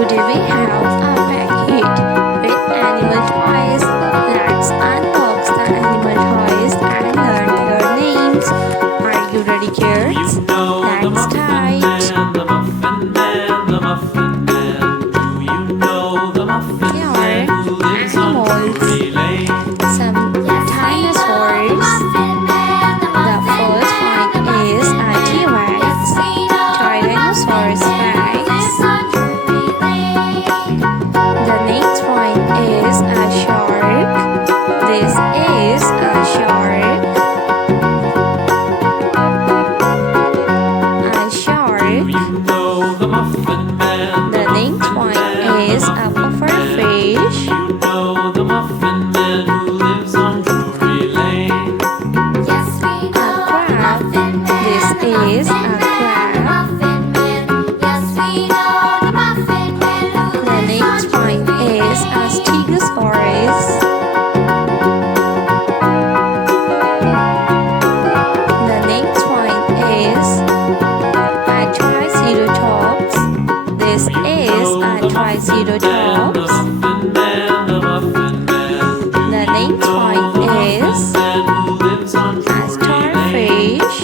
Today we have a packet with animal toys. Let's unbox the animal toys and learn their names. Are you ready, kids? Let's start. Here are animals. Some dinosaurs. The first one is a T-Rex. Tyrannosaurus Rex. The next one is a shark. This is a shark. A shark. The next one is a pufferfish. A crab. This is a crab. The next one is a stegosaurus. The next one is a triceratops. This is a triceratops. The next one is a starfish.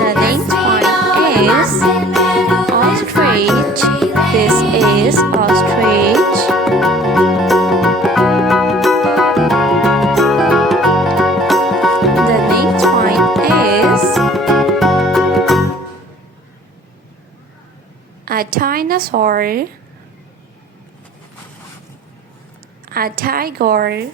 The next one is ostrich. This is ostrich. The next one is a dinosaur. A tiger.